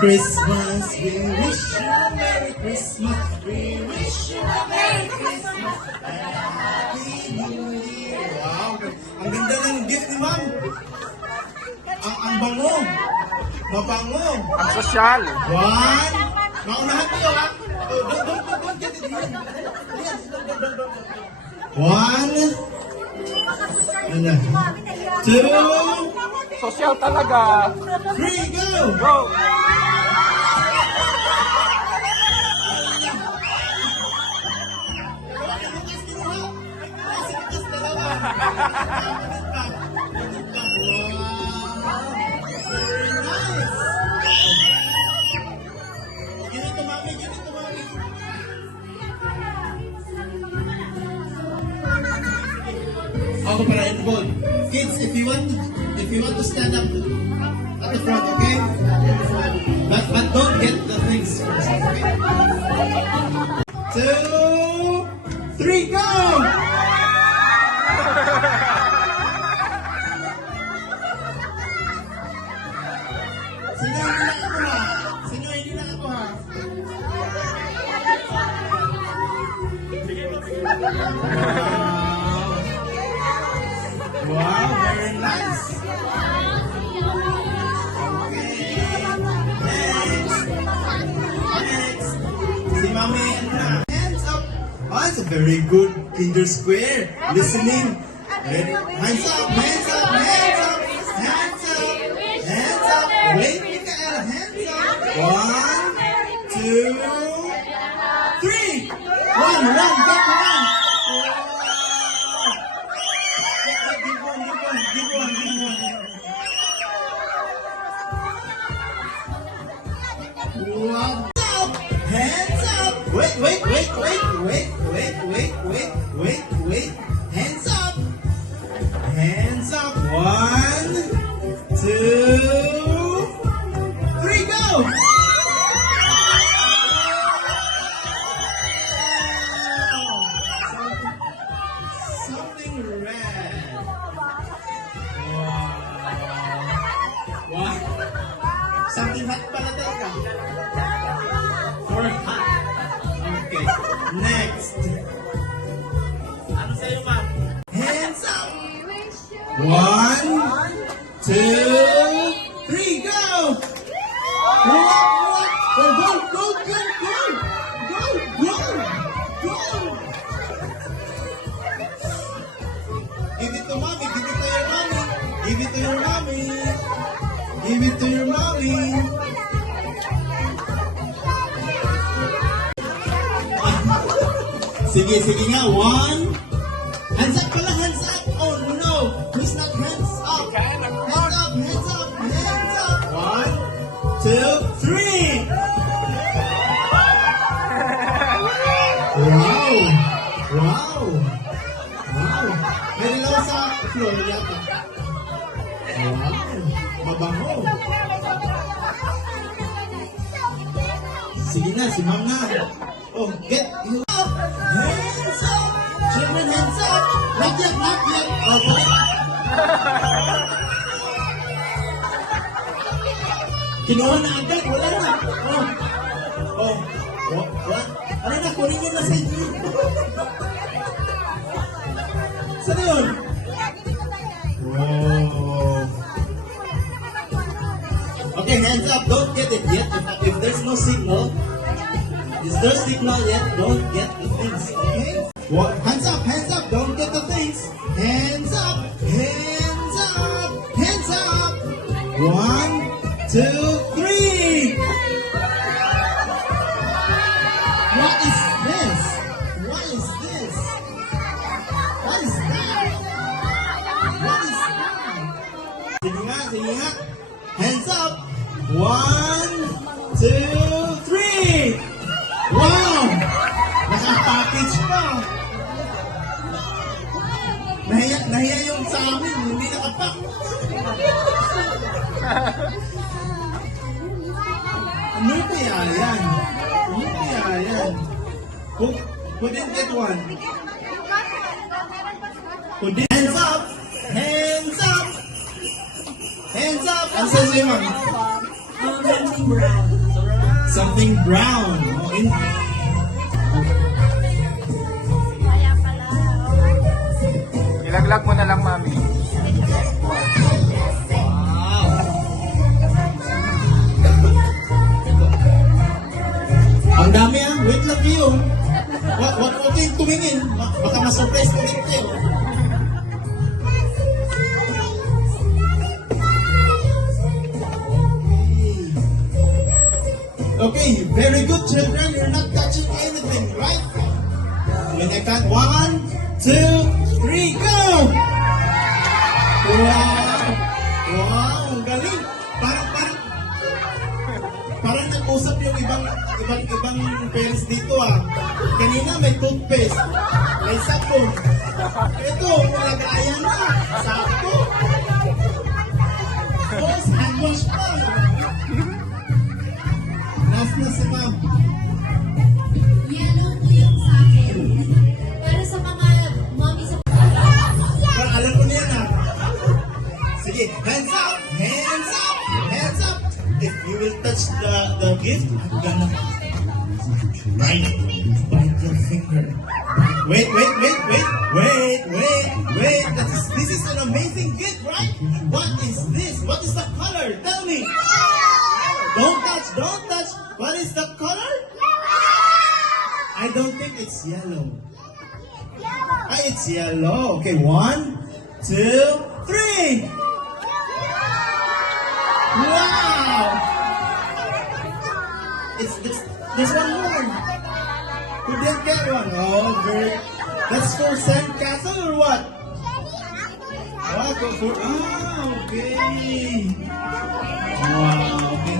Christmas, we wish you a Merry Christmas. We wish you a Merry Christmas and a Happy New Year. Wow, ang ganda ng gift ni Ma'am. Ang bango. Mabango. Ang sosyal. One. Maunahan kayo ha. Don't get it here. One. Two. Sosyal talaga. Three, go! Go! Ako para involved. Kids, if you want to stand up at the front, okay? But don't get the things first, okay? 2, 3, go! Sino hindi na ako ha? Wow, very nice. Next. Si Mami, hands up. Oh, it's a very good Kinder Square. Listening. Hands up, hands up, hands up, hands up, hands up. Wait, Mikael, hands up. 1, 2, 3. Run, go, run. Give one. Hands up! Wait. Hands up! Hands up! 1, 2, 3, go! Something red. Wow. Something hot pala talaga. For hot. Okay. Next. Ano sa'yo, ma'am? Hands up. 1, 2, 3, go! What? Go! Give it to mommy. Give it to your mommy. Give it to your mommy. Give it to your mommy. Sige nga. 1. Hands up pala, hands up. Oh no. Please not hands up. Hands up. 1, 2, 3. Wow. May dalawa sa floor yata. Wow. Mabango. Sige na, si Ma'am na. Oh, get you up. Hands up. Children, hands up. Not yet. Okay. Kinuha na agad. Wala na. Oh. What? Ano na? Kunin nyo na sa inyo. Saan yun? Wow. Okay, hands up. Don't get it yet. If there's no signal, yet, don't get the things. Okay? What? Hands up. Don't get the things. Hands up. 1, 2, 3. What is this? What is that? Sige nga. Hands up. 1, 2, 3. Wow! Naka-package pa. Nahiya yung sa amin. Hindi nakapack. Ano kaya yan? Who didn't get one? Hands up! Hands up! Hands up! Ang sasayo, ma'am. something brown. Something brown. Oh, Kaya pala. Ilaglag mo na lang, mami. Ang dami ah. Wait lang kayo. What kayong tumingin? Baka ma-surprise ulit kayo. Okay, very good children. You're not touching anything, right? When I count 1, 2, 3, go! Wow! Wow! Ang galing! Parang nag-usap yung ibang parents dito ah. Kanina may toothpaste, may sabon. Ito, nalagayan na. Sakto. Tapos, hand wash pa. Last na si ma'am. Yellow po yung sa akin. Pero sa mga mommy sa... Parang alam ko na yan ah. Sige, hands up! Hands up! Hands up! If you will touch the gift, I'm gonna bite your finger. Wait. This is an amazing gift, right? What is this? What is the color? Tell me. Don't touch. What is the color? I don't think it's yellow. Ah, it's yellow. Okay, 1, 2, 3. Wow! There's one more. Who didn't get one? Oh, very. That's for sandcastle or what? Oh, go for. Ah, okay. Wow. Okay.